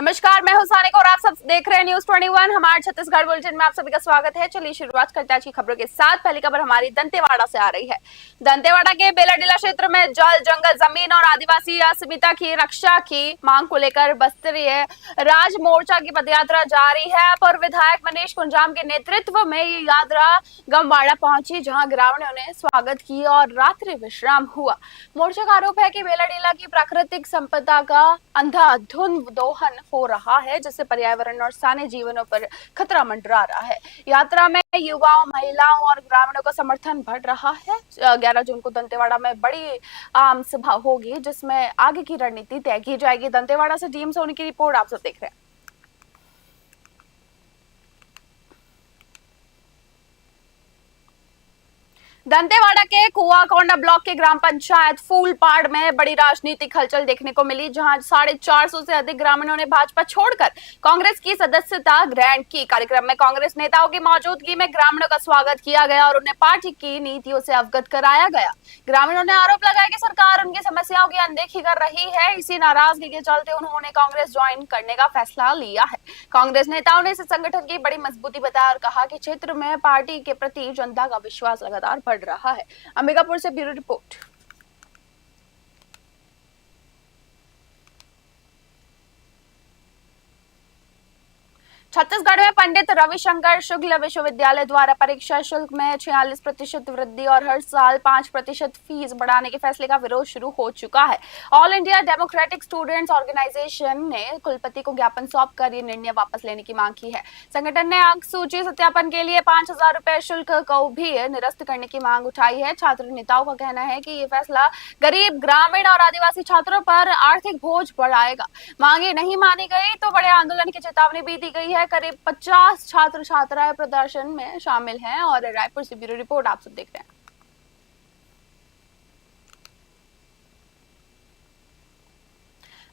नमस्कार, मैं हूं सानिका और आप सब देख रहे हैं न्यूज 21। हमारे छत्तीसगढ़ बुलेटिन में आप सभी का स्वागत है। चलिए शुरुआत करते हैं आज की खबरों के साथ। पहली खबर हमारी दंतेवाड़ा से आ रही है। दंतेवाड़ा के बेलाडीला क्षेत्र में जल, जंगल, जमीन और आदिवासी अस्मिता की रक्षा की मांग को लेकर बस्तरीय राज मोर्चा की पदयात्रा जारी है। पूर्व विधायक मनीष कुंजाम के नेतृत्व में ये यात्रा गमवाड़ा पहुंची, जहां ग्रामीणों ने स्वागत किया और रात्रि विश्राम हुआ। मोर्चा का आरोप है कि बेलाडीला की प्राकृतिक संपदा का अंधाधुंध दोहन हो रहा है, जिससे पर्यावरण और स्थानीय जीवनों पर खतरा मंडरा रहा है। यात्रा में युवाओं, महिलाओं और ग्रामीणों का समर्थन बढ़ रहा है। 11 जून को दंतेवाड़ा में बड़ी आम सभा होगी, जिसमें आगे की रणनीति तय की जाएगी। दंतेवाड़ा से टीम सोनी की रिपोर्ट आप सब देख रहे हैं। दंतेवाड़ा के कुआकोंडा ब्लॉक के ग्राम पंचायत फूलपाड़ में बड़ी राजनीतिक हलचल देखने को मिली, जहां 450 से अधिक ग्रामीणों ने भाजपा छोड़कर कांग्रेस की सदस्यता ग्रहण की। कार्यक्रम में कांग्रेस नेताओं की मौजूदगी में ग्रामीणों का स्वागत किया गया और उन्हें पार्टी की नीतियों से अवगत कराया गया। ग्रामीणों ने आरोप लगाया कि सरकार उनकी समस्याओं की अनदेखी कर रही है। इसी नाराजगी के चलते उन्होंने कांग्रेस ज्वाइन करने का फैसला लिया है। कांग्रेस नेताओं ने इस संगठन की बड़ी मजबूती बताया और कहा कि क्षेत्र में पार्टी के प्रति जनता का विश्वास लगातार बढ़ रहा है। अंबिकापुर से ब्यूरो रिपोर्ट। छत्तीसगढ़ में पंडित रविशंकर शुक्ल विश्वविद्यालय द्वारा परीक्षा शुल्क में 46% वृद्धि और हर साल 5% फीस बढ़ाने के फैसले का विरोध शुरू हो चुका है। All India Democratic Students Organisation ने कुलपति को ज्ञापन सौंप कर ये निर्णय वापस लेने की मांग की है। संगठन ने अंक सूची सत्यापन के लिए 5,000 रुपए शुल्क को भी निरस्त करने की मांग उठाई है। छात्र नेताओं का कहना है कि ये फैसला गरीब, ग्रामीण और आदिवासी छात्रों पर आर्थिक बोझ बढ़ाएगा। मांगे नहीं मानी गई तो बड़े आंदोलन की चेतावनी भी दी गई है। करीब 50 छात्र छात्राएं प्रदर्शन में शामिल हैं और रायपुर से ब्यूरो रिपोर्ट आप सब देख रहे हैं।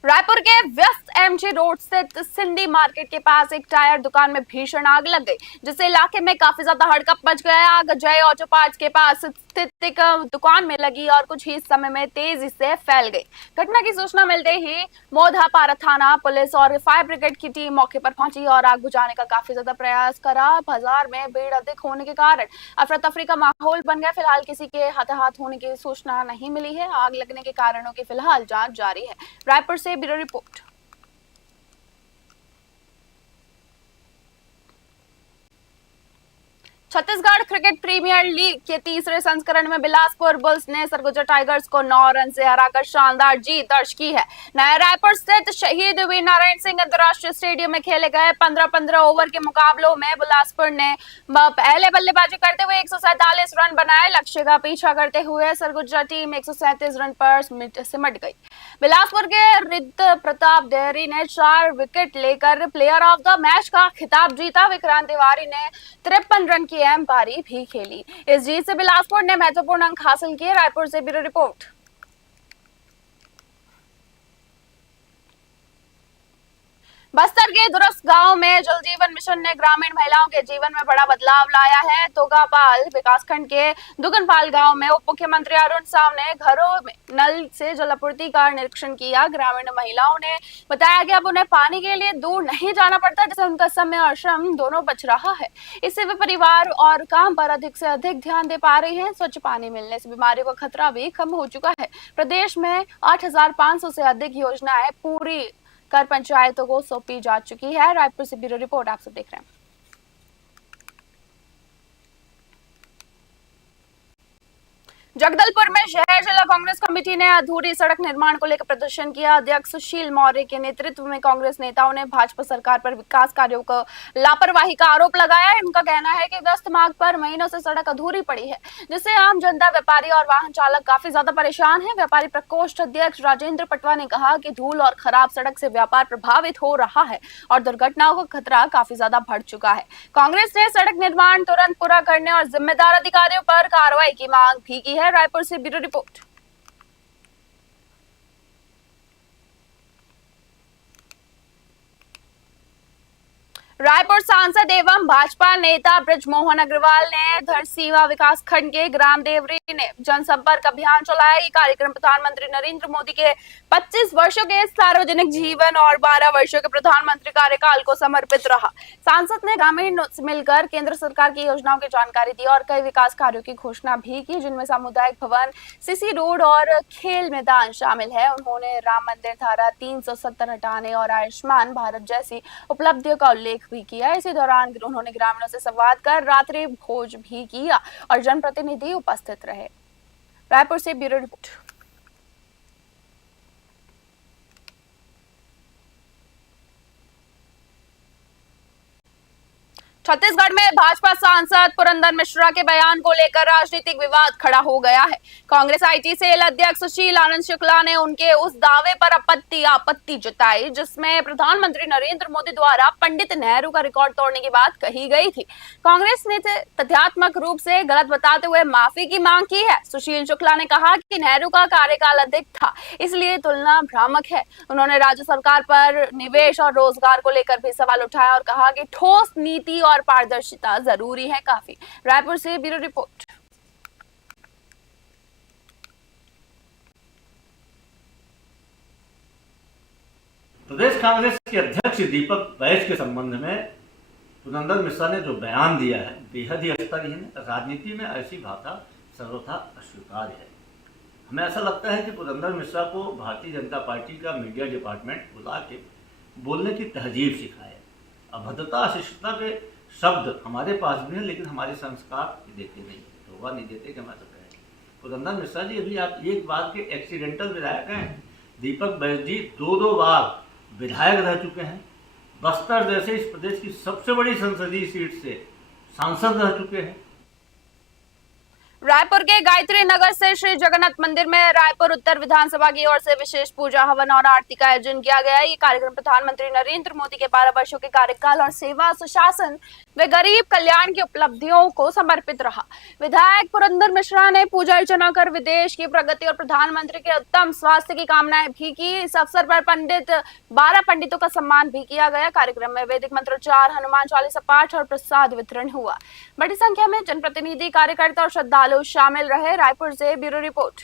रायपुर के व्यस्त एमजी रोड स्थित सिंधी मार्केट के पास एक टायर दुकान में भीषण आग लग गई, जिससे इलाके में काफी ज्यादा हड़कंप मच गया। आग जय ऑटो पार्ट्स के पास स्थित एक दुकान में लगी और कुछ ही समय में तेजी से फैल गई। घटना की सूचना मिलते ही मोधापारा थाना पुलिस और फायर ब्रिगेड की टीम मौके पर पहुंची और आग बुझाने का काफी ज्यादा प्रयास करा। बाजार में भीड़ अधिक होने के कारण अफरा तफरी का माहौल बन गया। फिलहाल किसी के हताहत होने की सूचना नहीं मिली है। आग लगने के कारणों की फिलहाल जांच जारी है। रायपुर से bureau report. Chhattisgarh cricket premier league के तीसरे संस्करण में बिलासपुर बुल्स ने सरगुजा टाइगर्स को 9 रन से हराकर शानदार जीत दर्ज की है। नया रायपुर स्थित शहीद वीर नारायण सिंह अंतर्राष्ट्रीय स्टेडियम में खेले गए 15-15 ओवर के मुकाबलों में बिलासपुर ने पहले बल्लेबाजी करते हुए 147 रन बनाए। लक्ष्य का पीछा करते हुए सरगुजा टीम 137 रन पर सिमट गई। बिलासपुर के रिद्ध प्रताप डेहरी ने 4 विकेट लेकर प्लेयर ऑफ द मैच का खिताब जीता। विक्रांत तिवारी ने 53 रन की अहम पारी भी खेली। इस जीत से बिलासपुर ने महत्वपूर्ण अंक हासिल किए। रायपुर से ब्यूरो रिपोर्ट। बस्तर के दुरस्त गांव में जल जीवन मिशन ने ग्रामीण महिलाओं के जीवन में बड़ा बदलाव लाया है। तोगापाल विकासखंड के दुगनपाल गांव में उप मुख्यमंत्री अरुण साव ने घरों में नल से जल आपूर्ति का निरीक्षण किया। ग्रामीण महिलाओं ने बताया कि अब उन्हें पानी के लिए दूर नहीं जाना पड़ता, जिससे उनका समय और श्रम दोनों बच रहा है। इससे वे परिवार और काम पर अधिक से अधिक ध्यान दे पा रही हैं। स्वच्छ पानी मिलने से बीमारियों का खतरा भी कम हो चुका है। प्रदेश में 8,500 से अधिक योजनाएं पूरी कर पंचायतों को सौंपी जा चुकी है। रायपुर से ब्यूरो रिपोर्ट आप सब देख रहे हैं। जगदलपुर में शहर जिला कांग्रेस कमेटी ने अधूरी सड़क निर्माण को लेकर प्रदर्शन किया। अध्यक्ष सुशील मौर्य के नेतृत्व में कांग्रेस नेताओं ने भाजपा सरकार पर विकास कार्यों को लापरवाही का आरोप लगाया। इनका कहना है कि व्यस्त मार्ग पर महीनों से सड़क अधूरी पड़ी है, जिससे आम जनता, व्यापारी और वाहन चालक काफी ज्यादा परेशान है। व्यापारी प्रकोष्ठ अध्यक्ष राजेंद्र पटवा ने कहा कि धूल और खराब सड़क से व्यापार प्रभावित हो रहा है और दुर्घटनाओं का खतरा काफी ज्यादा बढ़ चुका है। कांग्रेस ने सड़क निर्माण तुरंत पूरा करने और जिम्मेदार अधिकारियों पर कार्रवाई की मांग भी की है। रायपुर से ब्यूरो रिपोर्ट। रायपुर सांसद एवं भाजपा नेता ब्रजमोहन अग्रवाल ने धरसीवा विकास खंड के ग्राम देवरी ने जनसंपर्क अभियान चलाया। ये कार्यक्रम प्रधानमंत्री नरेंद्र मोदी के 25 वर्षों के सार्वजनिक जीवन और 12 वर्षों के प्रधानमंत्री कार्यकाल को समर्पित रहा। सांसद ने ग्रामीण से मिलकर केंद्र सरकार की योजनाओं की जानकारी दी और कई विकास कार्यों की घोषणा भी की, जिनमें सामुदायिक भवन, सीसी रोड और खेल मैदान शामिल है। उन्होंने राम मंदिर धारा 370 हटाने और आयुष्मान भारत जैसी उपलब्धियों का उल्लेख भी किया। इसी दौरान उन्होंने ग्रामीणों से संवाद कर रात्रि भोज भी किया और जनप्रतिनिधि उपस्थित रहे। रायपुर से ब्यूरो रिपोर्ट। छत्तीसगढ़ में भाजपा सांसद पुरंदर मिश्रा के बयान को लेकर राजनीतिक विवाद खड़ा हो गया है। कांग्रेस आईटी सेल अध्यक्ष सुशील आनंद शुक्ला ने उनके उस दावे पर आपत्ति जताई जिसमें प्रधानमंत्री नरेंद्र मोदी द्वारा पंडित नेहरू का रिकॉर्ड तोड़ने की बात कही गई थी। कांग्रेस ने तथ्यात्मक रूप से गलत बताते हुए माफी की मांग की है। सुशील शुक्ला ने कहा कि नेहरू का कार्यकाल अधिक था, इसलिए तुलना भ्रामक है। उन्होंने राज्य सरकार पर निवेश और रोजगार को लेकर भी सवाल उठाया और कहा कि ठोस नीति और पारदर्शिता जरूरी है। काफी। रायपुर से ब्यूरो रिपोर्ट। प्रदेश कांग्रेस के अध्यक्ष दीपक बैज के संबंध में पुरंदर मिश्रा ने जो बयान दिया है बेहद ही स्तरहीन है। राजनीति में ऐसी भाषा सर्वथा अस्वीकार्य है। हमें ऐसा लगता है कि पुरंदर मिश्रा को भारतीय जनता पार्टी का मीडिया डिपार्टमेंट बुला के बोलने की तहजीब सिखाए। अभद्रता अशिष्टता के शब्द हमारे पास भी हैं, लेकिन हमारे संस्कार देते नहीं, धोखा नहीं देते कि हमारे कहें। पुरंदर मिश्रा जी अभी आप एक बार के एक्सीडेंटल विधायक हैं। दीपक बैज जी दो बार विधायक रह चुके हैं। बस्तर जैसे इस प्रदेश की सबसे बड़ी संसदीय सीट से सांसद रह चुके हैं। रायपुर के गायत्री नगर से श्री जगन्नाथ मंदिर में रायपुर उत्तर विधानसभा की ओर से विशेष पूजा हवन और आरती का आयोजन किया गया। ये कार्यक्रम प्रधानमंत्री नरेंद्र मोदी के 12 वर्षों के कार्यकाल और सेवा, सुशासन व गरीब कल्याण की उपलब्धियों को समर्पित रहा। विधायक पुरंदर मिश्रा ने पूजा अर्चना कर विदेश की प्रगति और प्रधानमंत्री के उत्तम स्वास्थ्य की कामनाएं भी की। इस अवसर पर 12 पंडितों का सम्मान भी किया गया। कार्यक्रम में वैदिक मंत्रोच्चार, हनुमान चालीसा पाठ और प्रसाद वितरण हुआ। बड़ी संख्या में जनप्रतिनिधि, कार्यकर्ता और श्रद्धालु शामिल रहे। रायपुर से ब्यूरो रिपोर्ट।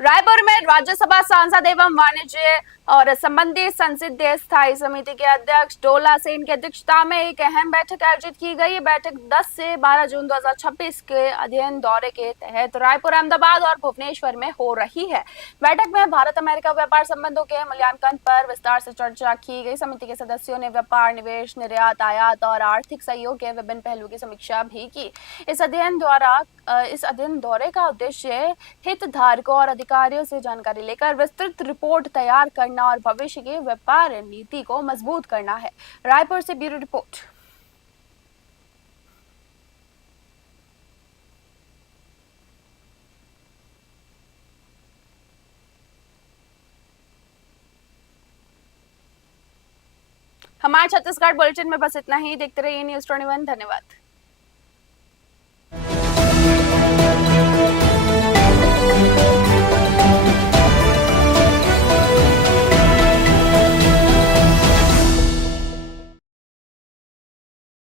रायपुर में राज्यसभा सांसद एवं वाणिज्य और संबंधी संसदीय स्थायी समिति के अध्यक्ष डोला सेन की अध्यक्षता में एक अहम बैठक आयोजित की गई। बैठक 10 से 12 जून 2026 के अध्ययन दौरे के तहत रायपुर, अहमदाबाद और भुवनेश्वर में हो रही है। बैठक में भारत अमेरिका व्यापार संबंधों के मूल्यांकन पर विस्तार से चर्चा की गई। समिति के सदस्यों ने व्यापार, निवेश, निर्यात, आयात और आर्थिक सहयोग के विभिन्न पहलुओं की समीक्षा भी की। इस अध्ययन दौरे का उद्देश्य हितधारकों और अधिकारियों से जानकारी लेकर विस्तृत रिपोर्ट तैयार करना और भविष्य की व्यापार नीति को मजबूत करना है। रायपुर से ब्यूरो रिपोर्ट। हमारे छत्तीसगढ़ बुलेटिन में बस इतना ही। देखते रहिए न्यूज़ 21। धन्यवाद।